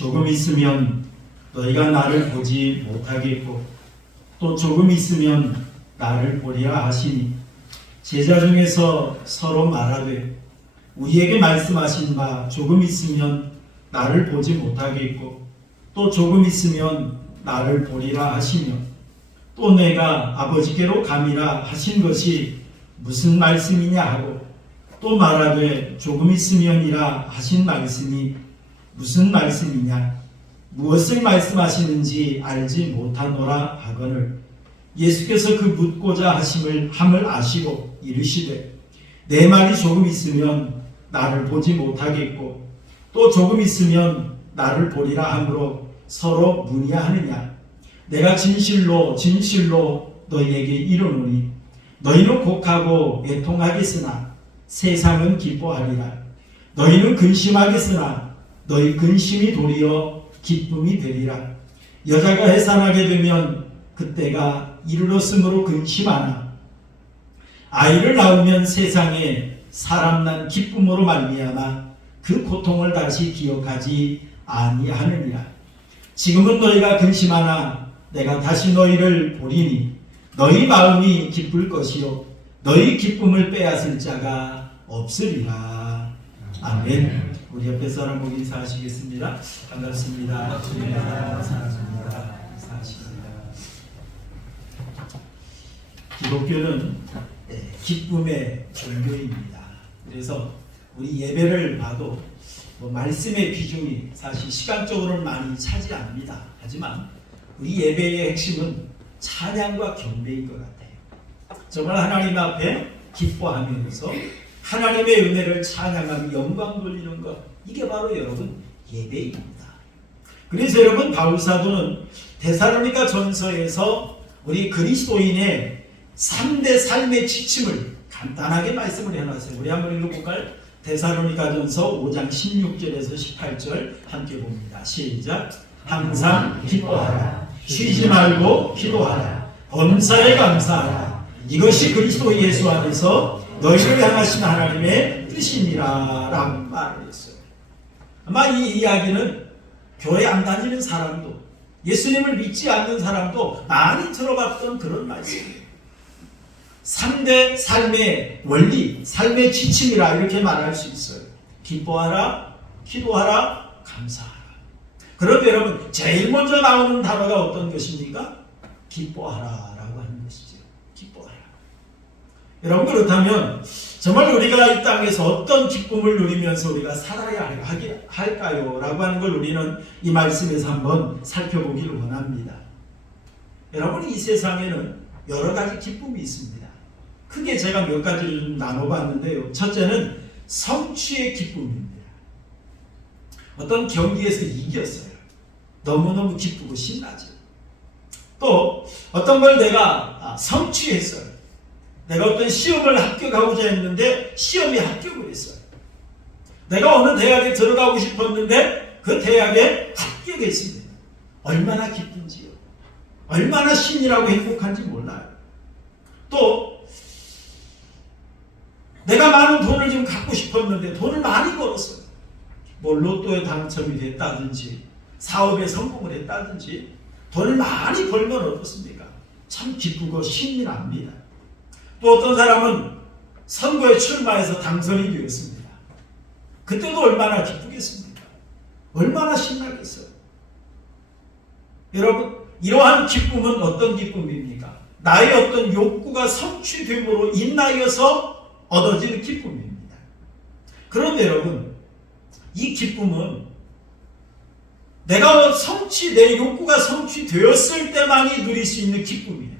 조금 있으면 너희가 나를 보지 못하겠고 또 조금 있으면 나를 보리라 하시니 제자 중에서 서로 말하되 우리에게 말씀하신 바 조금 있으면 나를 보지 못하겠고 또 조금 있으면 나를 보리라 하시며 또 내가 아버지께로 감이라 하신 것이 무슨 말씀이냐 하고 또 말하되 조금 있으면이라 하신 말씀이 무슨 말씀이냐 무엇을 말씀하시는지 알지 못하노라 하거늘 예수께서 그 묻고자 함을 아시고 이르시되 내 말이 조금 있으면 나를 보지 못하겠고 또 조금 있으면 나를 보리라 하므로 서로 문의하느냐 내가 진실로 너희에게 이르노니 너희는 곡하고 애통하겠으나 세상은 기뻐하리라 너희는 근심하겠으나 너희 근심이 도리어 기쁨이 되리라 여자가 해산하게 되면 그때가 이르렀으므로 근심하나 아이를 낳으면 세상에 사람 난 기쁨으로 말미암아 그 고통을 다시 기억하지 아니하느니라 지금은 너희가 근심하나 내가 다시 너희를 보리니 너희 마음이 기쁠 것이요 너희 기쁨을 빼앗을 자가 없으리라. 아멘. 우리 옆에 사람 보기 인사하시겠습니다. 반갑습니다. 사랑합니다. 인사하십니다. 기독교는 기쁨의 종교입니다. 그래서 우리 예배를 봐도 말씀의 비중이 사실 시간적으로는 많이 차지합니다. 하지만 우리 예배의 핵심은 찬양과 경배인 것 같아요. 정말 하나님 앞에 기뻐하면서 하나님의 은혜를 찬양하며 영광 돌리는 것, 이게 바로 여러분 예배입니다. 그래서 여러분 바울사도는 데살로니가 전서에서 우리 그리스도인의 3대 삶의 지침을 간단하게 말씀을 해놨어요. 우리 한번 읽어볼까요? 데살로니가 전서 5장 16절에서 18절 함께 봅니다. 시작. 항상 기뻐하라. 쉬지 말고 기도하라. 범사에 감사하라. 이것이 그리스도 예수 안에서 너희를 향하신 하나님의 뜻이니라 라고 말을 했어요. 아마 이 이야기는 교회 안 다니는 사람도 예수님을 믿지 않는 사람도 많이 들어봤던 그런 말씀이에요. 3대 삶의 원리, 삶의 지침이라 이렇게 말할 수 있어요. 기뻐하라, 기도하라, 감사하라. 그런데 여러분 제일 먼저 나오는 단어가 어떤 것입니까? 기뻐하라 라고 하는 것이죠. 기뻐하라. 여러분 그렇다면 정말 우리가 이 땅에서 어떤 기쁨을 누리면서 우리가 살아야 할까요? 라고 하는 걸 우리는 이 말씀에서 한번 살펴보기를 원합니다. 여러분 이 세상에는 여러 가지 기쁨이 있습니다. 크게 제가 몇 가지를 나눠봤는데요. 첫째는 성취의 기쁨입니다. 어떤 경기에서 이겼어요. 너무너무 기쁘고 신나죠. 또 어떤 걸 내가 성취했어요. 내가 어떤 시험을 합격하고자 했는데 시험에 합격을 했어요. 내가 어느 대학에 들어가고 싶었는데 그 대학에 합격했습니다. 얼마나 기쁜지요. 얼마나 신이라고 행복한지 몰라요. 또 내가 많은 돈을 좀 갖고 싶었는데 돈을 많이 벌었어요. 뭐 로또에 당첨이 됐다든지 사업에 성공을 했다든지 돈을 많이 벌면 어떻습니까? 참 기쁘고 신이 납니다. 또 어떤 사람은 선거에 출마해서 당선이 되었습니다. 그때도 얼마나 기쁘겠습니까? 얼마나 신나겠어요? 여러분 이러한 기쁨은 어떤 기쁨입니까? 나의 어떤 욕구가 성취됨으로 인하여서 얻어지는 기쁨입니다. 그런데 여러분 이 기쁨은 내가 내 욕구가 성취되었을 때만이 누릴 수 있는 기쁨이에요.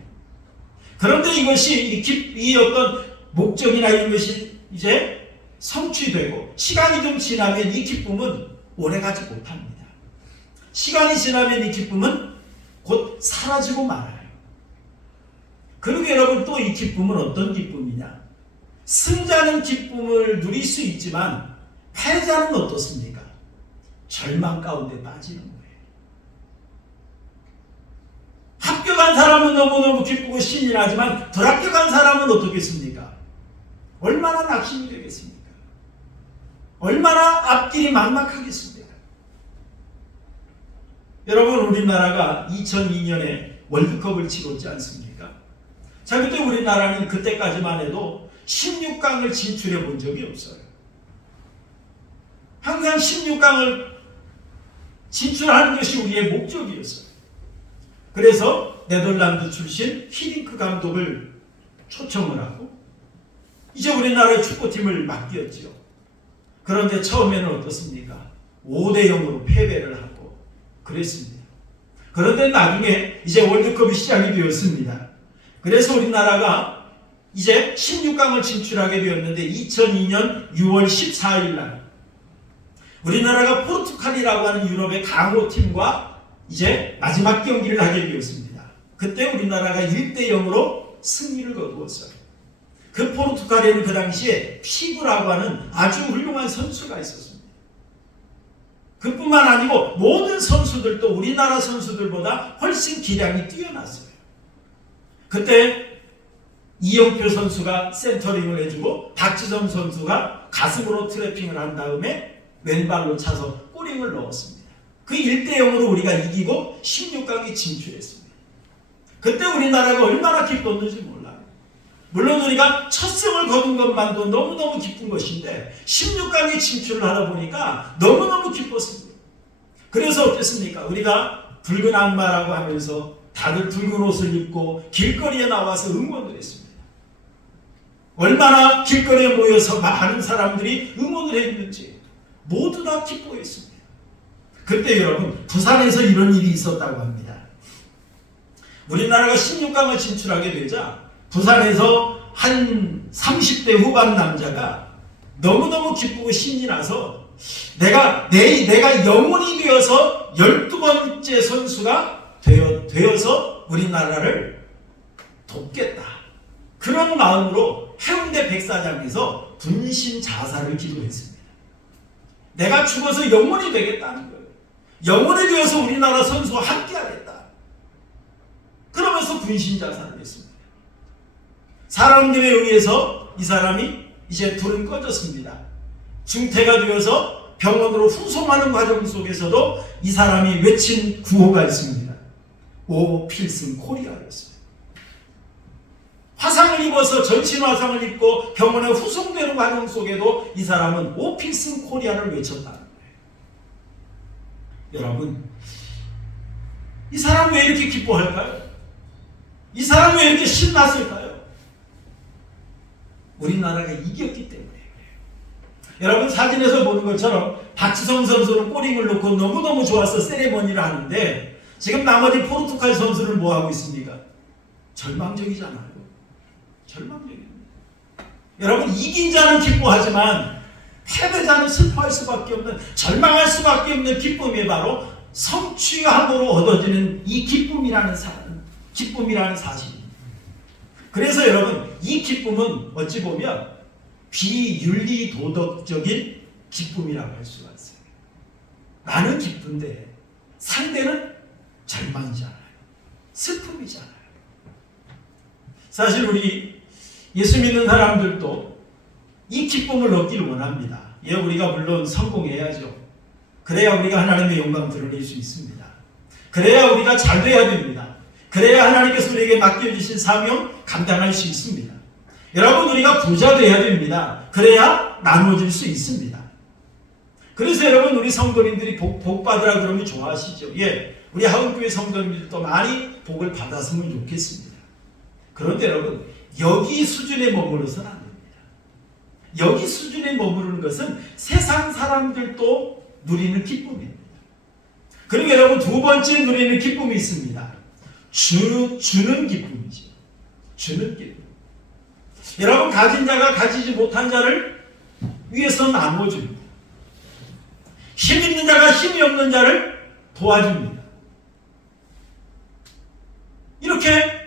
그런데 이것이 이 어떤 목적이나 이런 것이 이제 성취되고 시간이 좀 지나면 이 기쁨은 오래가지 못합니다. 시간이 지나면 이 기쁨은 곧 사라지고 말아요. 그리고 여러분 또 이 기쁨은 어떤 기쁨이냐? 승자는 기쁨을 누릴 수 있지만 패자는 어떻습니까? 절망 가운데 빠지는 거예요. 합격한 사람은 너무너무 기쁘고 신이 나지만 불합격한 사람은 어떻겠습니까? 얼마나 낙심이 되겠습니까? 얼마나 앞길이 막막하겠습니까? 여러분, 우리나라가 2002년에 월드컵을 치렀지 않습니까? 자, 그때 우리나라는 그때까지만 해도 16강을 진출해 본 적이 없어요. 항상 16강을 진출하는 것이 우리의 목적이었어요. 그래서 네덜란드 출신 히딩크 감독을 초청을 하고 이제 우리나라의 축구팀을 맡겼죠. 그런데 처음에는 어떻습니까? 5대 0으로 패배를 하고 그랬습니다. 그런데 나중에 이제 월드컵이 시작이 되었습니다. 그래서 우리나라가 이제 16강을 진출하게 되었는데 2002년 6월 14일 날 우리나라가 포르투갈이라고 하는 유럽의 강호팀과 이제 마지막 경기를 하게 되었습니다. 그때 우리나라가 1대 0으로 승리를 거두었어요. 그 포르투갈에는 그 당시에 피구라고 하는 아주 훌륭한 선수가 있었습니다. 그뿐만 아니고 모든 선수들도 우리나라 선수들보다 훨씬 기량이 뛰어났어요. 그때 이영표 선수가 센터링을 해주고 박지성 선수가 가슴으로 트래핑을 한 다음에 왼발로 차서 골링을 넣었습니다. 그 1대 0으로 우리가 이기고 16강에 진출했습니다. 그때 우리나라가 얼마나 기뻤는지 몰라요. 물론 우리가 첫 승을 거둔 것만도 너무너무 기쁜 것인데 16강에 진출을 하다 보니까 너무너무 기뻤습니다. 그래서 어땠습니까? 우리가 붉은 악마라고 하면서 다들 붉은 옷을 입고 길거리에 나와서 응원을 했습니다. 얼마나 길거리에 모여서 많은 사람들이 응원을 했는지 모두 다 기뻐했습니다. 그때 여러분, 부산에서 이런 일이 있었다고 합니다. 우리나라가 16강을 진출하게 되자 부산에서 한 30대 후반 남자가 너무너무 기쁘고 신이 나서 내가 영혼이 되어서 12번째 선수가 되어서 우리나라를 돕겠다. 그런 마음으로 해운대 백사장에서 분신 자살을 기도했습니다. 내가 죽어서 영혼이 되겠다는 거예요. 영혼이 되어서 우리나라 선수와 함께하겠다. 그러면서 분신 자살을 했습니다. 사람들에 의해서 이 사람이 이제 불은 꺼졌습니다. 중태가 되어서 병원으로 후송하는 과정 속에서도 이 사람이 외친 구호가 있습니다. 오 필승 코리아였어요. 화상을 입어서 전신 화상을 입고 병원에 후송되는 과정 속에도 이 사람은 오 필승 코리아를 외쳤다는 거예요. 여러분, 이 사람 왜 이렇게 기뻐할까요? 이 사람 왜 이렇게 신났을까요? 우리나라가 이겼기 때문에 그래요. 여러분, 사진에서 보는 것처럼 박지성 선수는 골링을 넣고 너무너무 좋아서 세레머니를 하는데 지금 나머지 포르투갈 선수는 뭐 하고 있습니까? 절망적이잖아요. 절망적입니다. 여러분, 이긴 자는 기뻐하지만 패배자는 슬퍼할 수밖에 없는, 절망할 수밖에 없는 기쁨이 바로 성취함으로 얻어지는 이 기쁨이라는 사실입니다. 그래서 여러분, 이 기쁨은 어찌 보면 비윤리 도덕적인 기쁨이라고 할 수가 있어요. 나는 기쁜데 상대는 절망이잖아요. 슬픔이잖아요. 사실 우리 예수 믿는 사람들도 이 기쁨을 얻기를 원합니다. 예, 우리가 물론 성공해야죠. 그래야 우리가 하나님의 영광 드러낼 수 있습니다. 그래야 우리가 잘 돼야 됩니다. 그래야 하나님께서 우리에게 맡겨주신 사명 감당할 수 있습니다. 여러분, 우리가 부자 돼야 됩니다. 그래야 나눠질 수 있습니다. 그래서 여러분, 우리 성도님들이 복 받으라 그러면 좋아하시죠. 예, 우리 하은교회 성도님들도 많이 복을 받았으면 좋겠습니다. 그런데 여러분, 여기 수준에 머무르서는 안 됩니다. 여기 수준에 머무르는 것은 세상 사람들도 누리는 기쁨입니다. 그리고 여러분, 두 번째 누리는 기쁨이 있습니다. 주는 기쁨이죠. 주는 기쁨. 여러분, 가진 자가 가지지 못한 자를 위해서 나눠줍니다. 힘 있는 자가 힘이 없는 자를 도와줍니다. 이렇게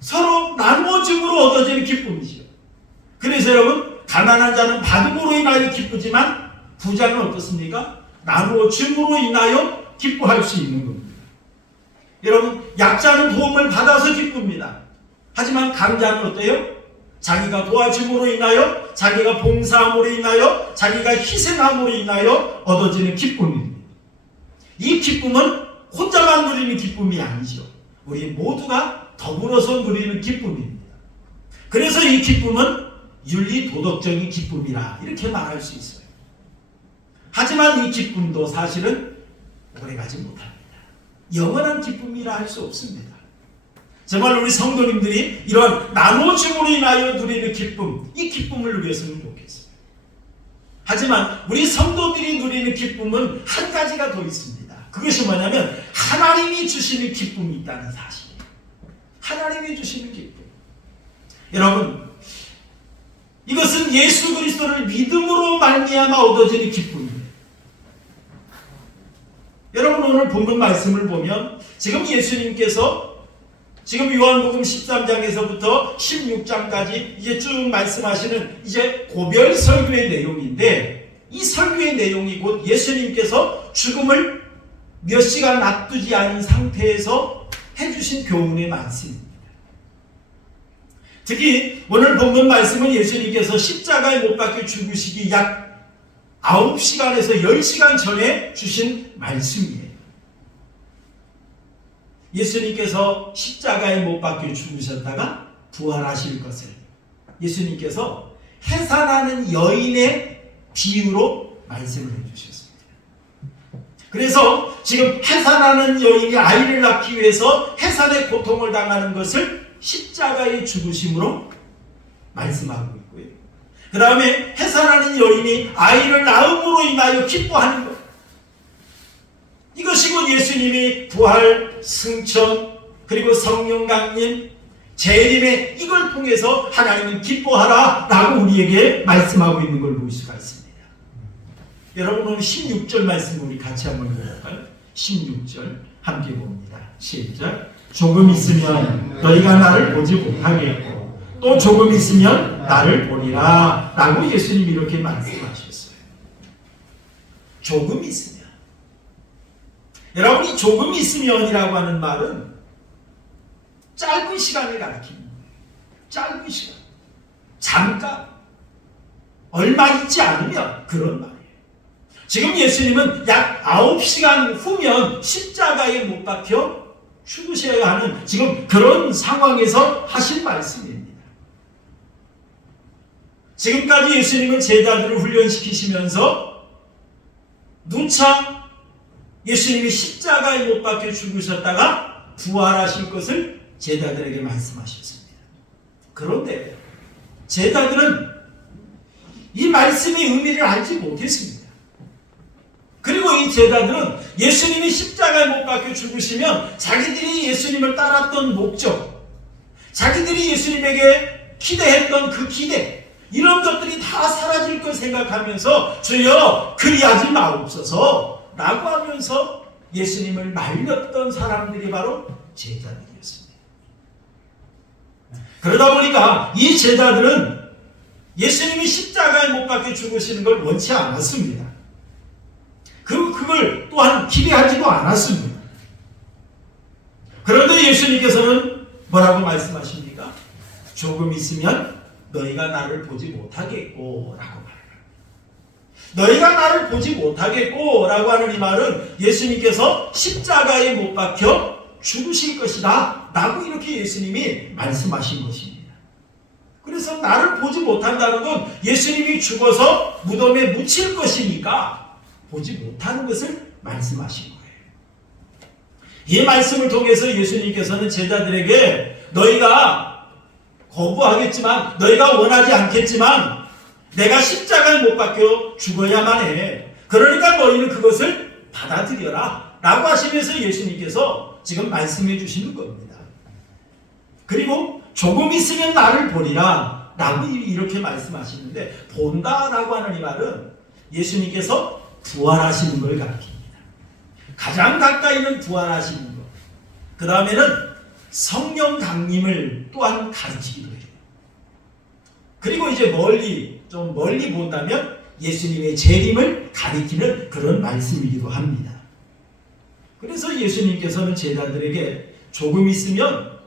서로 나누어줌으로 얻어지는 기쁨이죠. 그래서 여러분, 가난한 자는 받음으로 인하여 기쁘지만 부자는 어떻습니까? 나누어줌으로 인하여 기뻐할 수 있는 겁니다. 여러분, 약자는 도움을 받아서 기쁩니다. 하지만 강자는 어때요? 자기가 도와줌으로 인하여, 자기가 봉사함으로 인하여, 자기가 희생함으로 인하여 얻어지는 기쁨입니다. 이 기쁨은 혼자만 누리는 기쁨이 아니죠. 우리 모두가 더불어서 누리는 기쁨입니다. 그래서 이 기쁨은 윤리도덕적인 기쁨이라 이렇게 말할 수 있어요. 하지만 이 기쁨도 사실은 오래가지 못합니다. 영원한 기쁨이라 할 수 없습니다. 정말 우리 성도님들이 이런 나눠줌으로 인하여 누리는 기쁨, 이 기쁨을 누렸으면 좋겠어요. 하지만 우리 성도들이 누리는 기쁨은 한 가지가 더 있습니다. 그것이 뭐냐면 하나님이 주시는 기쁨이 있다는 사실이에요. 하나님이 주시는 기쁨. 여러분, 이것은 예수 그리스도를 믿음으로 말미암아 얻어지는 기쁨입니다. 여러분, 오늘 본문 말씀을 보면 지금 예수님께서 지금 요한복음 13장에서부터 16장까지 이제 쭉 말씀하시는 이제 고별 설교의 내용인데, 이 설교의 내용이 곧 예수님께서 죽음을 몇 시간 앞두지 않은 상태에서 해주신 교훈의 말씀입니다. 특히 오늘 본문 말씀은 예수님께서 십자가에 못 박혀 죽으시기 약 9시간에서 10시간 전에 주신 말씀이에요. 예수님께서 십자가에 못 박혀 죽으셨다가 부활하실 것을 예수님께서 해산하는 여인의 비유로 말씀을 해주셨습니다. 그래서 지금 해산하는 여인이 아이를 낳기 위해서 해산의 고통을 당하는 것을 십자가의 죽으심으로 말씀하고 있고요. 그 다음에 해산하는 여인이 아이를 낳음으로 인하여 기뻐하는 것, 이것이 곧 예수님이 부활, 승천, 그리고 성령 강림, 재림의 이걸 통해서 하나님은 기뻐하라 라고 우리에게 말씀하고 있는 걸 볼 수가 있습니다. 여러분, 오늘 16절 말씀 우리 같이 한번 볼까요? 16절 함께 봅니다. 시작. 조금 있으면 너희가 나를 보지 못하겠고 또 조금 있으면 나를 보리라 라고 예수님이 이렇게 말씀하셨어요. 조금 있으면, 여러분이 조금 있으면이라고 하는 말은 짧은 시간을 가리킵니다. 짧은 시간, 잠깐, 얼마 있지 않으면 그런 말이에요. 지금 예수님은 약 9시간 후면 십자가에 못 박혀 죽으셔야 하는 지금 그런 상황에서 하신 말씀입니다. 지금까지 예수님은 제자들을 훈련시키시면서 누차 예수님이 십자가에 못 박혀 죽으셨다가 부활하실 것을 제자들에게 말씀하셨습니다. 그런데 제자들은 이 말씀의 의미를 알지 못했습니다. 그리고 이 제자들은 예수님이 십자가에 못 박혀 죽으시면 자기들이 예수님을 따랐던 목적, 자기들이 예수님에게 기대했던 그 기대, 이런 것들이 다 사라질 걸 생각하면서 주여 그리하지 마옵소서 라고 하면서 예수님을 말렸던 사람들이 바로 제자들이었습니다. 그러다 보니까 이 제자들은 예수님이 십자가에 못 박혀 죽으시는 걸 원치 않았습니다. 그걸 또한 기대하지도 않았습니다. 그런데 예수님께서는 뭐라고 말씀하십니까? 조금 있으면 너희가 나를 보지 못하겠고 라고 말합니다. 너희가 나를 보지 못하겠고 라고 하는 이 말은 예수님께서 십자가에 못 박혀 죽으실 것이다 라고 이렇게 예수님이 말씀하신 것입니다. 그래서 나를 보지 못한다는 건 예수님이 죽어서 무덤에 묻힐 것이니까 보지 못하는 것을 말씀하신 거예요. 이 말씀을 통해서 예수님께서는 제자들에게 너희가 거부하겠지만, 너희가 원하지 않겠지만 내가 십자가에 못 박혀 죽어야만 해. 그러니까 너희는 그것을 받아들여라 라고 하시면서 예수님께서 지금 말씀해 주시는 겁니다. 그리고 조금 있으면 나를 보리라 라고 이렇게 말씀하시는데, 본다 라고 하는 이 말은 예수님께서 부활하시는 걸 가리킵니다. 가장 가까이는 부활하시는 것, 그 다음에는 성령 강림을 또한 가르치기도 해요. 그리고 이제 좀 멀리 본다면 예수님의 재림을 가리키는 그런 말씀이기도 합니다. 그래서 예수님께서는 제자들에게 조금 있으면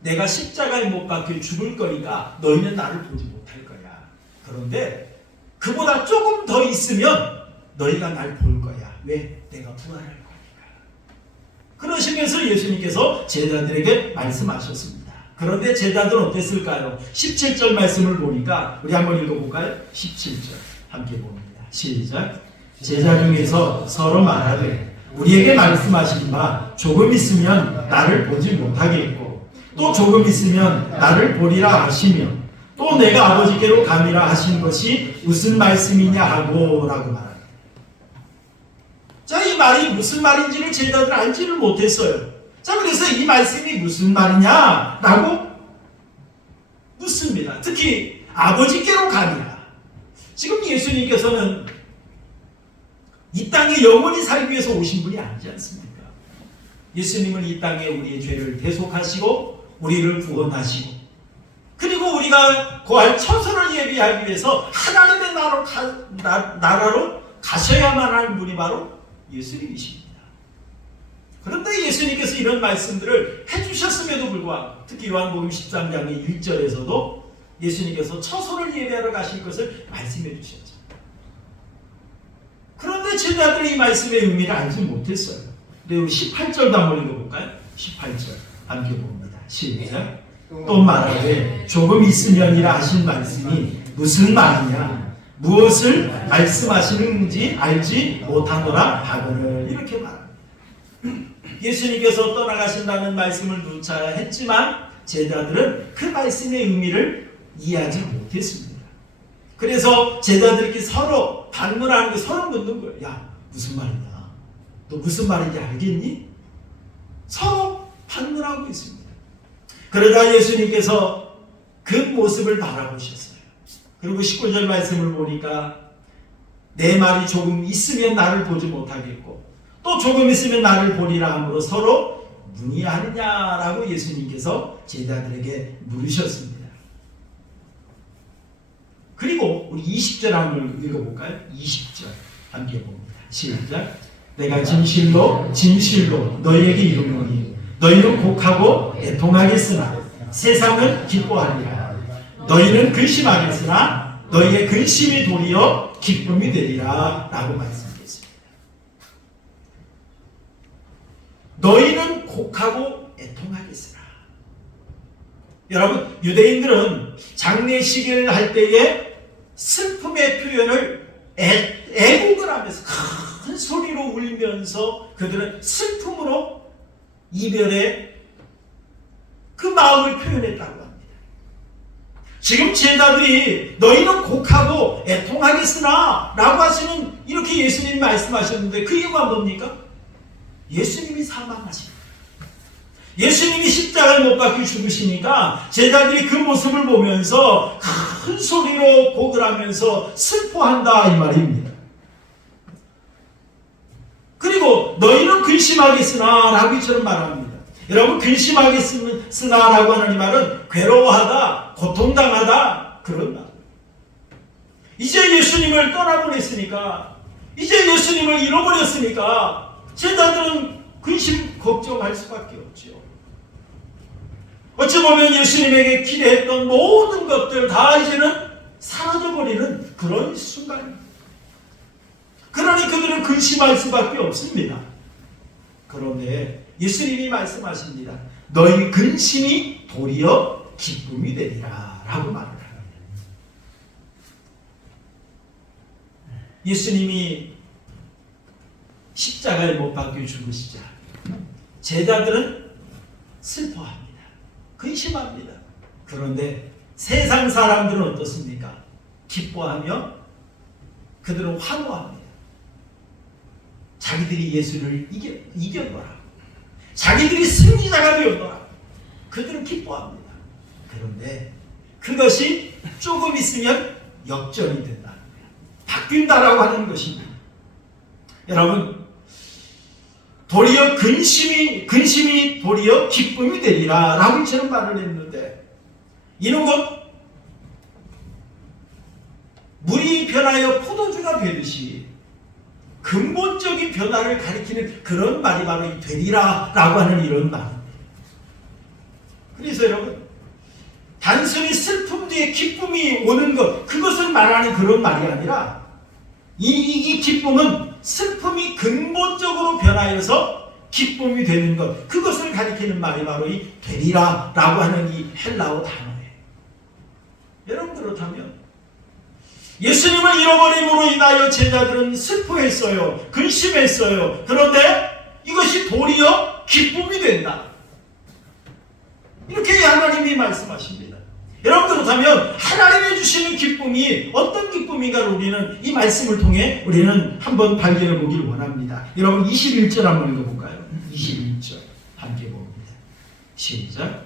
내가 십자가에 못 박혀 죽을 거니까 너희는 나를 보지 못할 거야. 그런데 그보다 조금 더 있으면 너희가 날 볼 거야. 왜? 내가 부활할 거니까. 그러시면서 예수님께서 제자들에게 말씀하셨습니다. 그런데 제자들은 어땠을까요? 17절 말씀을 보니까 우리 한번 읽어볼까요? 17절 함께 봅니다. 시작. 제자 중에서 서로 말하되 우리에게 말씀하신 바 조금 있으면 나를 보지 못하겠고 또 조금 있으면 나를 보리라 하시며 또 내가 아버지께로 가미라 하신 것이 무슨 말씀이냐 하고 라고 말합니다. 자, 이 말이 무슨 말인지를 제자들 알지를 못했어요. 자, 그래서 이 말씀이 무슨 말이냐 라고 묻습니다. 특히 아버지께로 가미라. 지금 예수님께서는 이 땅에 영원히 살기 위해서 오신 분이 아니지 않습니까? 예수님은 이 땅에 우리의 죄를 대속하시고 우리를 구원하시고 그리고 우리가 거할 처소를 예비하기 위해서 하나님의 나라로 가셔야만 할 분이 바로 예수님이십니다. 그런데 예수님께서 이런 말씀들을 해주셨음에도 불구하고 특히 요한복음 13장의 1절에서도 예수님께서 처소를 예배하러 가실 것을 말씀해 주셨죠. 그런데 제자들이 이 말씀의 의미를 알지 못했어요. 근데 우리 18절도 한번 읽어볼까요? 18절 함께 봅니다. 시작. 또 말하되 조금 있으면이라 하신 말씀이 무슨 말이냐 무엇을 말씀하시는지 알지 못하노라 하거늘 이렇게 말합니다. 예수님께서 떠나가신다는 말씀을 누차 했지만 제자들은 그 말씀의 의미를 이해하지 못했습니다. 그래서 제자들끼리 서로 반문하는 게 서로 묻는 거예요. 야, 무슨 말이냐? 너 무슨 말인지 알겠니? 서로 반문하고 있습니다. 그러다 예수님께서 그 모습을 바라보셨어요. 그리고 19절 말씀을 보니까 내 말이 조금 있으면 나를 보지 못하겠고 또 조금 있으면 나를 보리라 함으로 서로 문의하느냐라고 예수님께서 제자들에게 물으셨습니다. 그리고 우리 20절 한번 읽어볼까요? 20절 함께 봅니다. 시작. 내가 진실로 진실로 너희에게 이르노니 너희는 곡하고 애통하겠으나 세상은 기뻐하리라. 너희는 근심하겠으나 너희의 근심이 도리어 기쁨이 되리라 라고 말씀드렸습니다. 너희는 곡하고 애통하겠으나 여러분 유대인들은 장례식을 할 때에 슬픔의 표현을 애곡을 하면서 큰 소리로 울면서 그들은 슬픔으로 이별의 그 마음을 표현했다고 합니다. 지금 제자들이 너희는 곡하고 애통하겠으나 라고 하시는 이렇게 예수님이 말씀하셨는데 그 이유가 뭡니까? 예수님이 사망하십니다. 예수님이 십자가에 못 박혀 죽으시니까 제자들이 그 모습을 보면서 큰 소리로 곡을 하면서 슬퍼한다 이 말입니다. 그리고 너희는 근심하겠으나 라고 이처럼 말합니다. 여러분 근심하겠으나 라고 하는 이 말은 괴로워하다 고통당하다 그런 말. 이제 예수님을 떠나보냈으니까 이제 예수님을 잃어버렸으니까 제자들은 근심 걱정할 수밖에 없죠. 어찌 보면 예수님에게 기대했던 모든 것들 다 이제는 사라져버리는 그런 순간입니다. 그러니 그들은 근심할 수밖에 없습니다. 그런데 예수님이 말씀하십니다. 너희 근심이 도리어 기쁨이 되리라 라고 말을 합니다. 예수님이 십자가에 못 박혀 죽으시자 제자들은 슬퍼합니다. 근심합니다. 그런데 세상 사람들은 어떻습니까? 기뻐하며 그들은 환호합니다. 자기들이 예수를 이겼노라. 자기들이 승리자가 되었노라. 그들은 기뻐합니다. 그런데 그것이 조금 있으면 역전이 된다는 거예요. 바뀐다라고 하는 것입니다. 여러분 도리어 근심이 도리어 기쁨이 되리라 라고 이처럼 말을 했는데 이런 것 물이 변하여 포도주가 되듯이 근본적인 변화를 가리키는 그런 말이 바로 이 되리라 라고 하는 이런 말입니다. 그래서 여러분 단순히 슬픔 뒤에 기쁨이 오는 것 그것을 말하는 그런 말이 아니라 이 기쁨은 슬픔이 근본적으로 변하여서 기쁨이 되는 것, 그것을 가리키는 말이 바로 이 되리라라고 하는 이 헬라어 단어예요. 여러분, 그렇다면 예수님을 잃어버림으로 인하여 제자들은 슬퍼했어요. 근심했어요. 그런데 이것이 도리어 기쁨이 된다. 이렇게 하나님이 말씀하십니다. 여러분, 그렇다면 하나님이 주시는 기쁨이 어떤 기쁨인가를 우리는 이 말씀을 통해 우리는 한번 발견해 보기를 원합니다. 여러분, 21절 한번 읽어볼까요? 21절 함께 봅니다. 시작.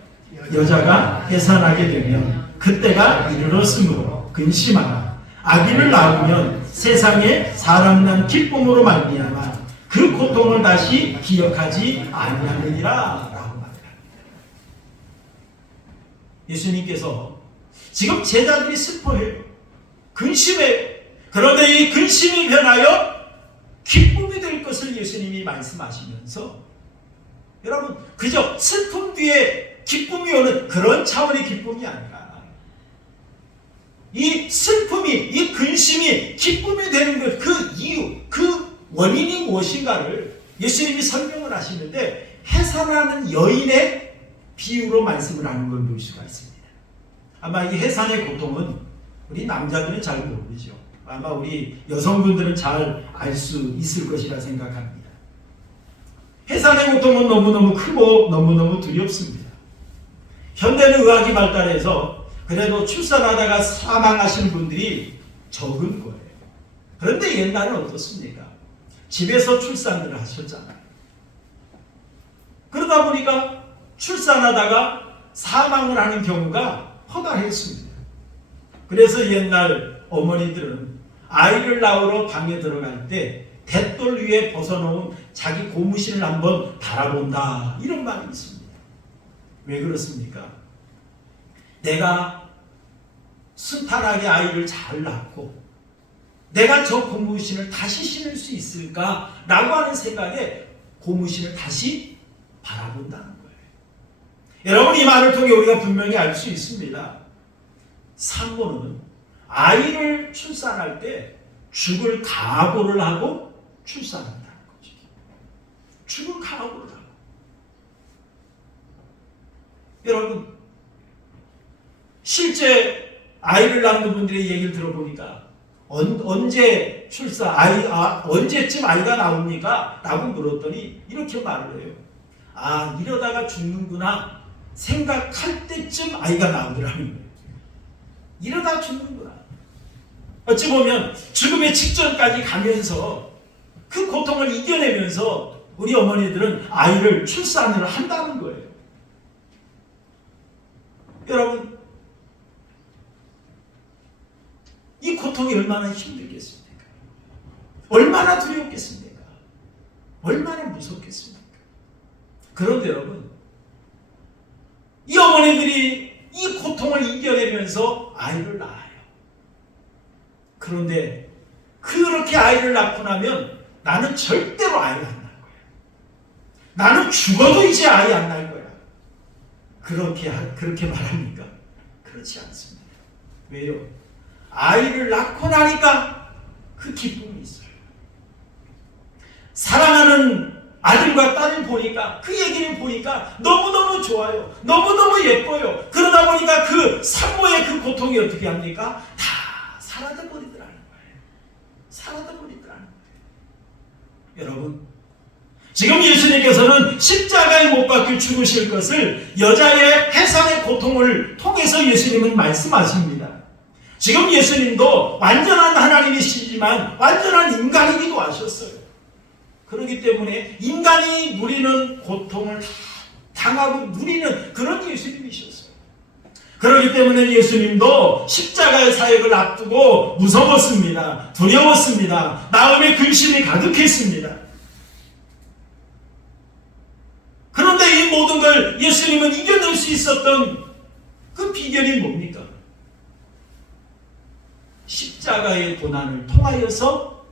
여자가 해산하게 되면 그때가 이르렀으므로 근심하라. 아기를 낳으면 세상에 사람 난 기쁨으로 말미암아 그 고통을 다시 기억하지 아니하느니라 라고 말합니다. 예수님께서 지금 제자들이 슬퍼해요. 근심해요. 그런데 이 근심이 변하여 기쁨이 될 것을 예수님이 말씀하시면서, 여러분, 그저 슬픔 뒤에 기쁨이 오는 그런 차원의 기쁨이 아니라 이 슬픔이, 이 근심이 기쁨이 되는 것, 그 이유, 그 원인이 무엇인가를 예수님이 설명을 하시는데 해산하는 여인의 비유로 말씀을 하는 걸 볼 수가 있습니다. 아마 이 해산의 고통은 우리 남자들은 잘 모르죠. 아마 우리 여성분들은 잘 알 수 있을 것이라 생각합니다. 해산의 고통은 너무너무 크고 너무너무 두렵습니다. 현대는 의학이 발달해서 그래도 출산하다가 사망하시는 분들이 적은 거예요. 그런데 옛날은 어떻습니까? 집에서 출산을 하셨잖아요. 그러다 보니까 출산하다가 사망을 하는 경우가 허다했습니다. 그래서 옛날 어머니들은 아이를 낳으러 방에 들어갈 때 대돌 위에 벗어놓은 자기 고무신을 한번 달아본다, 이런 말이 있습니다. 왜 그렇습니까? 내가 순탄하게 아이를 잘 낳고 내가 저 고무신을 다시 신을 수 있을까라고 하는 생각에 고무신을 다시 바라본다는 거예요. 여러분, 이 말을 통해 우리가 분명히 알 수 있습니다. 산모는 아이를 출산할 때 죽을 각오를 하고 출산한다는 거죠. 죽을 각오를 하고. 여러분, 실제 아이를 낳는 분들의 얘기를 들어보니까 언제 언제쯤 아이가 나옵니까? 라고 물었더니 이렇게 말을 해요. 아, 이러다가 죽는구나 생각할 때쯤 아이가 나오더라는 거예요. 이러다 죽는구나. 어찌 보면 죽음의 직전까지 가면서 그 고통을 이겨내면서 우리 어머니들은 아이를 출산을 한다는 거예요. 여러분, 이 고통이 얼마나 힘들겠습니까? 얼마나 두렵겠습니까? 얼마나 무섭겠습니까? 그런데 여러분, 이 어머니들이 이 고통을 이겨내면서 아이를 낳아요. 그런데 그렇게 아이를 낳고 나면 나는 절대로 아이를 안 낳을 거야. 나는 죽어도 이제 아이 안 낳을 거야. 그렇게 말합니까? 그렇지 않습니다. 왜요? 아이를 낳고 나니까 그 기쁨이 있어요. 사랑하는 아들과 딸을 보니까, 그 얘기를 보니까 너무너무 좋아요. 너무너무 예뻐요. 그러다 보니까 그 산모의 그 고통이 어떻게 합니까? 다 사라져버리더라는 거예요. 사라져버리더라는 거예요. 여러분, 지금 예수님께서는 십자가에 못 박혀 죽으실 것을 여자의 해산의 고통을 통해서 예수님은 말씀하십니다. 지금 예수님도 완전한 하나님이시지만 완전한 인간이기도 하셨어요. 그렇기 때문에 인간이 누리는 고통을 당하고 누리는 그런 예수님이셨어요. 그렇기 때문에 예수님도 십자가의 사역을 앞두고 무서웠습니다. 두려웠습니다. 마음에 근심이 가득했습니다. 그런데 이 모든 걸 예수님은 이겨낼 수 있었던 그 비결이 뭡니까? 십자가의 고난을 통하여서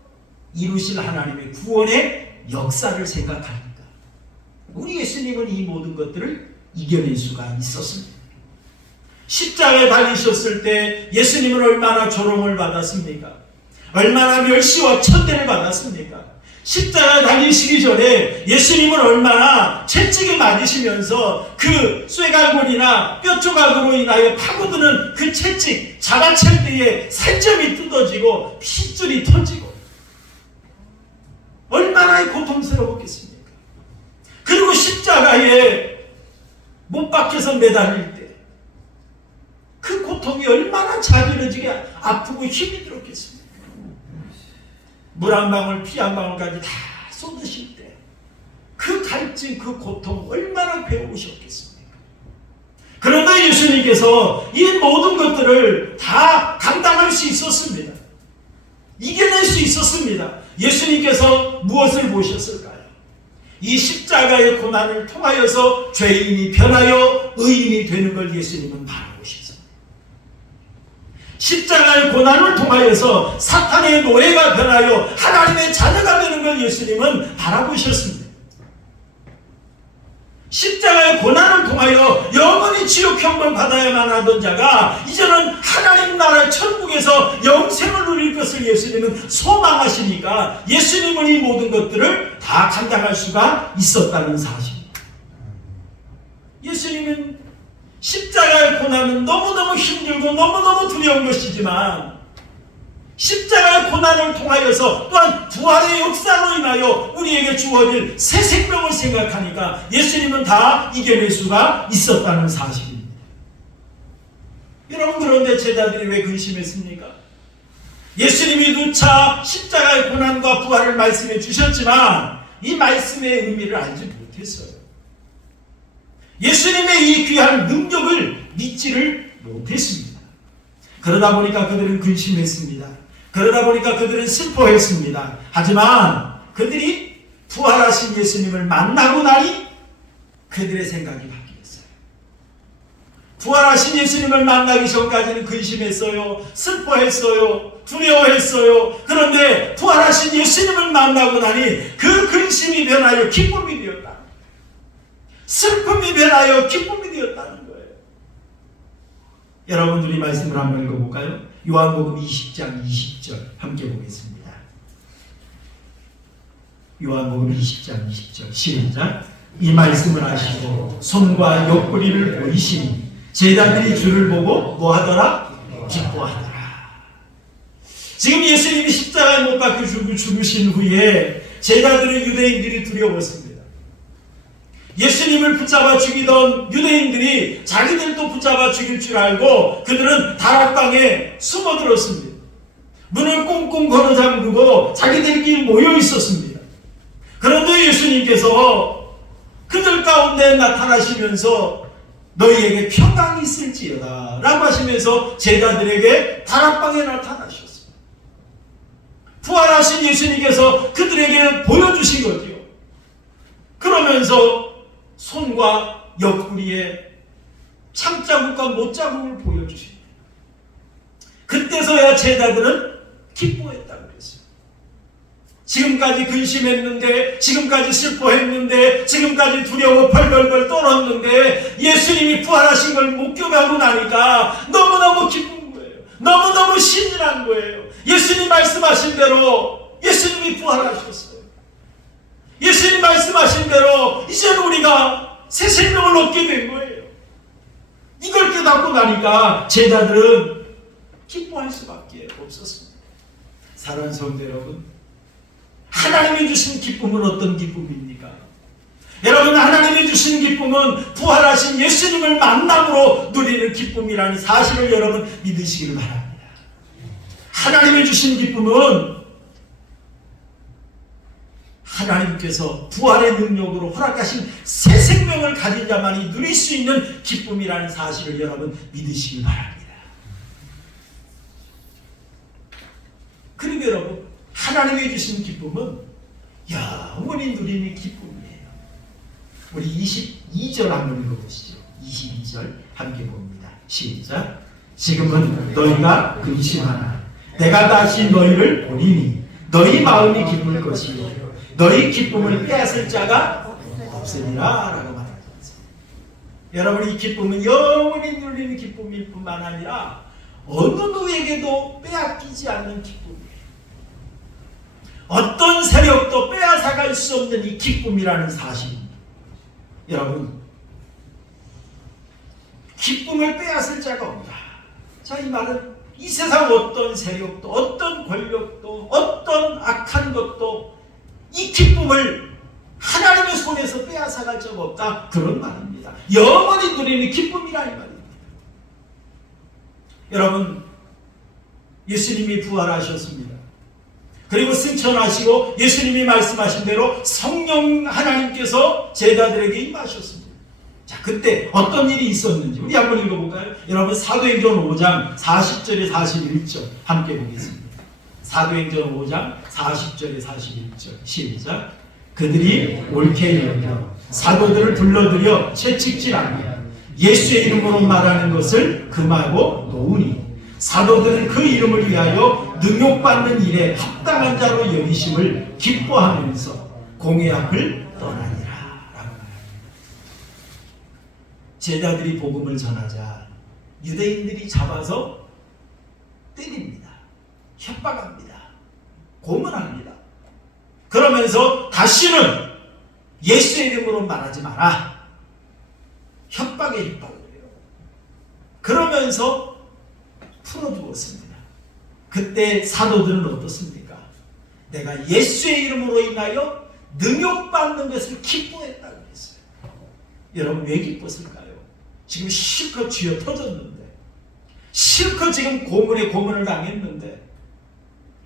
이루실 하나님의 구원의 역사를 생각하니까 우리 예수님은 이 모든 것들을 이겨낼 수가 있었습니다. 십자가에 달리셨을 때 예수님은 얼마나 조롱을 받았습니까? 얼마나 멸시와 천대를 받았습니까? 십자가 달리시기 전에 예수님은 얼마나 채찍에 맞으시면서 그 쇠갈고리나 뼈 조각으로 인하여 파고드는 그 채찍, 자라찰 때에 살점이 뜯어지고 핏줄이 터지고 얼마나 고통스러웠겠습니까? 그리고 십자가에 못 박혀서 매달릴 때 그 고통이 얼마나 자지러지게 아프고 힘이 들었겠습니까? 물 한 방울, 피 한 방울까지 다 쏟으실 때 그 갈증, 그 고통 얼마나 괴로우셨겠습니까? 그런데 예수님께서 이 모든 것들을 다 감당할 수 있었습니다. 이겨낼 수 있었습니다. 예수님께서 무엇을 보셨을까요? 이 십자가의 고난을 통하여서 죄인이 변하여 의인이 되는 걸 예수님은 바라보셨습니다. 십자가의 고난을 통하여서 사탄의 노예가 변하여 하나님의 자녀가 되는 걸 예수님은 바라보셨습니다. 십자가의 고난을 통하여 영원히 지옥형벌 받아야만 하던 자가 이제는 하나님 나라의 천국에서 영생을 누릴 것을 예수님은 소망하시니까 예수님은 이 모든 것들을 다 감당할 수가 있었다는 사실입니다. 예수님은 십자가의 고난은 너무너무 힘들고 너무너무 두려운 것이지만 십자가의 고난을 통하여서 또한 부활의 역사로 인하여 우리에게 주어질 새 생명을 생각하니까 예수님은 다 이겨낼 수가 있었다는 사실입니다. 여러분, 그런데 제자들이 왜 근심했습니까? 예수님이 누차 십자가의 고난과 부활을 말씀해 주셨지만 이 말씀의 의미를 알지 못했어요. 예수님의 이 귀한 능력을 믿지를 못했습니다. 그러다 보니까 그들은 근심했습니다. 그러다 보니까 그들은 슬퍼했습니다. 하지만 그들이 부활하신 예수님을 만나고 나니 그들의 생각이 바뀌었어요. 부활하신 예수님을 만나기 전까지는 근심했어요. 슬퍼했어요. 두려워했어요. 그런데 부활하신 예수님을 만나고 나니 그 근심이 변하여 기쁨이 되었다. 슬픔이 변하여 기쁨이 되었다는 거예요. 여러분들이 말씀을 한번 읽어볼까요? 요한복음 20장 20절 함께 보겠습니다. 요한복음 20장 20절 시작. 이 말씀을 하시고 손과 옆구리를 보이시니 제자들이 주를 보고 뭐하더라? 기뻐하더라. 지금 예수님이 십자가에 못 박혀 죽으신 후에 제자들은 유대인들이 두려웠습니다. 예수님을 붙잡아 죽이던 유대인들이 자기들도 붙잡아 죽일 줄 알고 그들은 다락방에 숨어들었습니다. 문을 꽁꽁 걸어 잠그고 자기들끼리 모여 있었습니다. 그런데 예수님께서 그들 가운데 나타나시면서 너희에게 평강이 있을지어다 라고 하시면서 제자들에게 다락방에 나타나셨습니다. 부활하신 예수님께서 그들에게 보여주신 거죠. 그러면서 손과 옆구리에 창자국과 못자국을 보여주십니다. 그때서야 제자들은 기뻐했다고 그랬어요. 지금까지 근심했는데, 지금까지 슬퍼했는데, 지금까지 두려워 벌벌벌 떨었는데 예수님이 부활하신 걸 목격하고 나니까 너무너무 기쁜 거예요. 너무너무 신이 난 거예요. 예수님 말씀하신 대로 예수님이 부활하셨어요. 예수님 말씀하신 대로 이제는 우리가 새 생명을 얻게 된 거예요. 이걸 깨닫고 나니까 제자들은 기뻐할 수밖에 없었습니다. 사랑하는 성도 여러분, 하나님이 주신 기쁨은 어떤 기쁨입니까? 여러분, 하나님이 주신 기쁨은 부활하신 예수님을 만남으로 누리는 기쁨이라는 사실을 여러분 믿으시기를 바랍니다. 하나님이 주신 기쁨은 하나님께서 부활의 능력으로 허락하신 새 생명을 가진 자만이 누릴 수 있는 기쁨이라는 사실을 여러분 믿으시기 바랍니다. 그리고 여러분, 하나님이 주신 기쁨은 영원히 누리는 기쁨이에요. 우리 22절 한번 읽어보시죠. 22절 함께 봅니다. 시작. 지금은 너희가 근심하나 내가 다시 너희를 보리니 너희 마음이 기쁠 것이요 너희 기쁨을 빼앗을 자가 없으리라 라고 말하셨어요. 여러분, 이 기쁨은 영원히 누리는 기쁨일 뿐만 아니라 어느 누구에게도 빼앗기지 않는 기쁨이에요. 어떤 세력도 빼앗아갈 수 없는 이 기쁨이라는 사실입니다. 여러분, 기쁨을 빼앗을 자가 없다. 자, 이 말은 이 세상 어떤 세력도, 어떤 권력도, 어떤 악한 것도 이 기쁨을 하나님의 손에서 빼앗아갈 자가 없다. 그런 말입니다. 영원히 누리는 기쁨이라 이 말입니다. 여러분, 예수님이 부활하셨습니다. 그리고 승천하시고 예수님이 말씀하신 대로 성령 하나님께서 제자들에게 임하셨습니다. 자, 그때 어떤 일이 있었는지 우리 한번 읽어볼까요? 여러분, 사도행전 5장 40절에 41절 함께 보겠습니다. 사도행전 5장 40절에 41절 시작. 그들이 옳게 여겨 사도들을 불러들여 채찍질하며 예수의 이름으로 말하는 것을 금하고 놓으니 사도들은 그 이름을 위하여 능욕받는 일에 합당한 자로 여기심을 기뻐하면서 공회 앞을 떠나니라 라고 말합니다. 제자들이 복음을 전하자 유대인들이 잡아서 때립니다. 협박합니다. 고문합니다. 그러면서 다시는 예수의 이름으로 말하지 마라. 협박을 해요. 그러면서 풀어두었습니다. 그때 사도들은 어떻습니까? 내가 예수의 이름으로 인하여 능욕받는 것을 기뻐했다고 했어요. 여러분, 왜 기뻤을까요? 지금 실컷 쥐어 터졌는데, 실컷 지금 고문에 고문을 당했는데,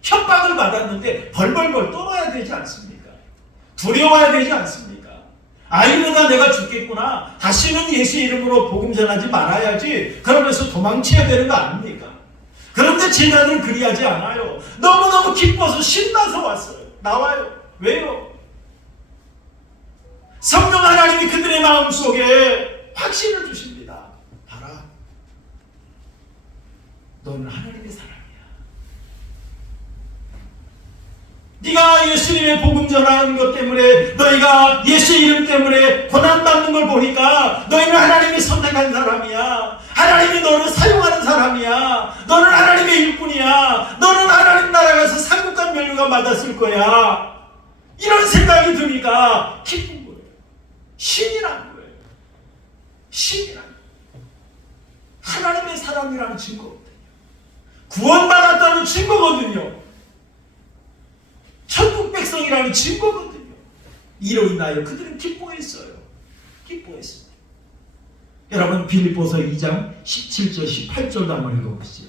협박을 받았는데 벌벌벌 떨어야 되지 않습니까? 두려워야 되지 않습니까? 이러다 내가 죽겠구나. 다시는 예수 이름으로 복음 전하지 말아야지. 그러면서 도망쳐야 되는 거 아닙니까? 그런데 제자들은 그리하지 않아요. 너무너무 기뻐서 신나서 왔어요. 나와요. 왜요? 성령 하나님이 그들의 마음속에 확신을 주십니다. 봐라. 너는 하나님의 사람이야. 네가 예수님의 복음 전하는 것 때문에, 너희가 예수 이름 때문에 고난받는 걸 보니까 너희는 하나님이 선택한 사람이야. 하나님이 너를 사용하는 사람이야. 너는 하나님의 일꾼이야. 너는 하나님 나라 가서 상급과 면류관 받았을 거야. 이런 생각이 드니까 기쁜 거예요. 신이 난 거예요. 신이 난 거예요. 하나님의 사람이라는 증거거든요. 구원받았다는 증거거든요. 천국 백성이라는 증거거든요. 이로 인하여 그들은 기뻐했어요. 기뻐했습니다. 여러분, 빌립보서 2장 17절 18절도 한번 읽어보시죠.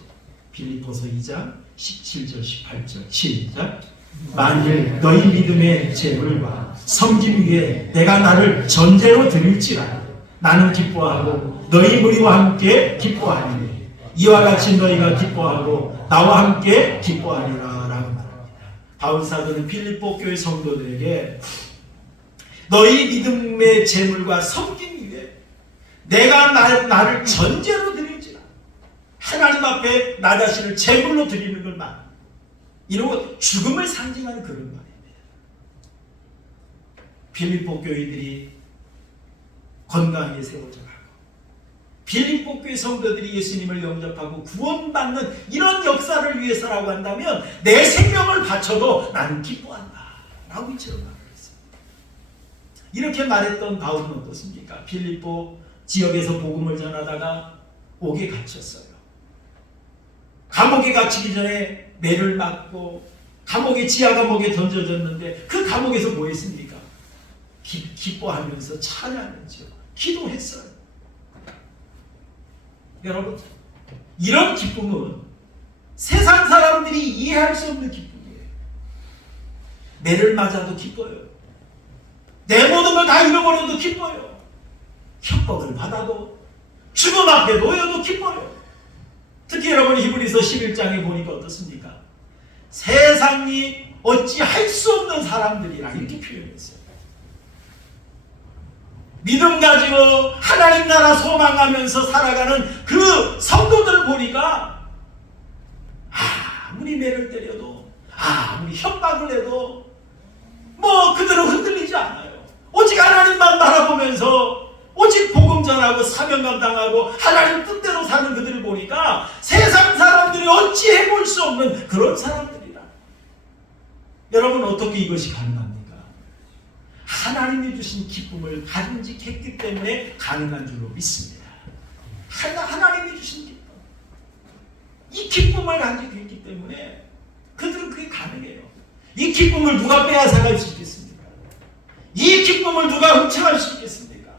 빌립보서 2장 17절 18절 시작. 만일 너희 믿음의 재물과 섬김 위에 내가 나를 전제로 드릴지라도 나는 기뻐하고 너희 무리와 함께 기뻐하리니 이와 같이 너희가 기뻐하고 나와 함께 기뻐하리라. 바울 사도는 빌립보 교회 성도들에게 너희 믿음의 재물과 섬김 위에 내가 나를 전제로 드릴지라. 하나님 앞에 나 자신을 제물로 드리는 걸 말. 이런 죽음을 상징하는 그런 말입니다. 빌립보 교회들이 건강하게 세워져 가고 빌립보 교회 성도들이 예수님을 영접하고 구원받는 이런 역사를 위해서라고 한다면 내 생명을 바쳐도 나는 기뻐한다 라고 이처럼 말했습니다. 이렇게 말했던 바울은 어떻습니까? 빌립보 지역에서 복음을 전하다가 옥에 갇혔어요. 감옥에 갇히기 전에 매를 맞고 감옥의 지하 감옥에 던져졌는데 그 감옥에서 뭐 했습니까? 기뻐하면서 찬양했죠. 기도했어요. 여러분, 이런 기쁨은 세상 사람들이 이해할 수 없는 기쁨이에요. 매를 맞아도 기뻐요. 내 모든 걸 다 잃어버려도 기뻐요. 협박을 받아도 죽음 앞에 놓여도 기뻐요. 특히 여러분, 히브리서 11장에 보니까 어떻습니까? 세상이 어찌 할 수 없는 사람들이라 이렇게 표현했어요. 믿음 가지고 하나님 나라 소망하면서 살아가는 그 성도들을 보니까 아무리 매를 때려도 아무리 협박을 해도 뭐 그들은 흔들리지 않아요. 오직 하나님만 바라보면서 오직 복음 전하고 사명 감당하고 하나님 뜻대로 사는 그들을 보니까 세상 사람들이 어찌 해볼 수 없는 그런 사람들이라. 여러분 어떻게 이것이 가능합니까? 하나님이 주신 기쁨을 간직했기 때문에 가능한 줄로 믿습니다. 하나님이 주신 기쁨, 이 기쁨을 간직했기 때문에 그들은 그게 가능해요. 이 기쁨을 누가 빼앗아갈 수 있겠습니까? 이 기쁨을 누가 훔쳐갈 수 있겠습니까?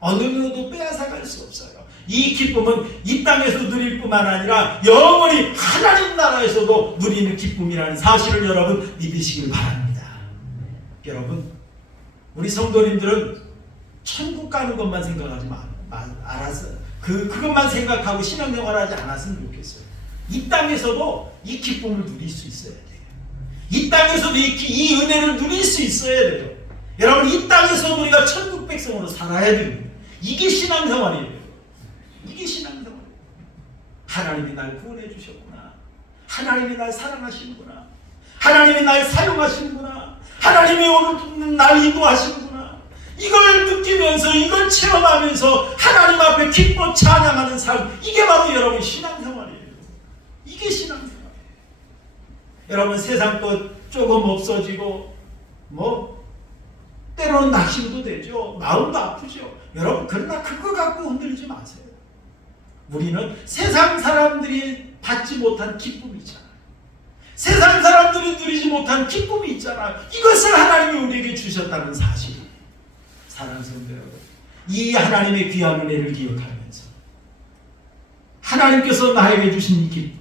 어느 누구도 빼앗아갈 수 없어요. 이 기쁨은 이 땅에서 누릴 뿐만 아니라 영원히 하나님 나라에서도 누리는 기쁨이라는 사실을 여러분 믿으시길 바랍니다. 여러분, 우리 성도님들은 천국 가는 것만 생각하지 알았어. 그것만 생각하고 신앙생활하지 않았으면 좋겠어요. 이 땅에서도 이 기쁨을 누릴 수 있어야 돼요. 이 땅에서도 이 은혜를 누릴 수 있어야 돼요. 여러분, 이 땅에서 우리가 천국 백성으로 살아야 됩니다. 이게 신앙생활이에요. 이게 신앙생활이에요. 하나님이 날 구원해 주셨구나. 하나님이 날 사랑하시는구나. 하나님이 날 사용하시는구나. 하나님이 오늘 날 인도하시는구나. 이걸 느끼면서, 이걸 체험하면서 하나님 앞에 기뻐 찬양하는 삶, 이게 바로 여러분 신앙생활이에요. 이게 신앙생활이에요. 여러분, 세상 것 조금 없어지고 때로는 낙심도 되죠. 마음도 아프죠. 여러분, 그러나 그거 갖고 흔들리지 마세요. 우리는 세상 사람들이 받지 못한 기쁨이 있잖아요. 세상 사람들이 누리지 못한 기쁨이 있잖아요. 이것을 하나님이 우리에게 주셨다는 사실. 사랑하는 성도 여러분, 이 하나님의 귀한 은혜를 기억하면서 하나님께서 나에게 주신 이 기쁨,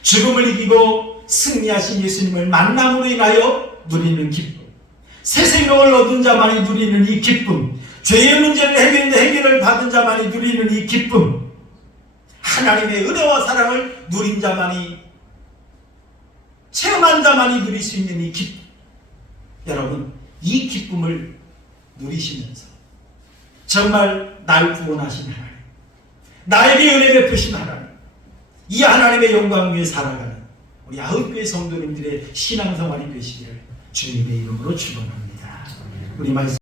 죽음을 이기고 승리하신 예수님을 만남으로 인하여 누리는 기쁨, 새 생명을 얻은 자만이 누리는 이 기쁨, 죄의 문제를 해결을 받은 자만이 누리는 이 기쁨, 하나님의 은혜와 사랑을 누린 자만이, 체험한 자만이 누릴 수 있는 이 기쁨, 여러분, 이 기쁨을 누리시면서 정말 날 구원하신 하나님, 나에게 은혜 베푸신 하나님, 이 하나님의 영광 위에 살아가는 우리 9교회 성도님들의 신앙생활이 되시기를 주님의 이름으로 축원합니다. 우리 말씀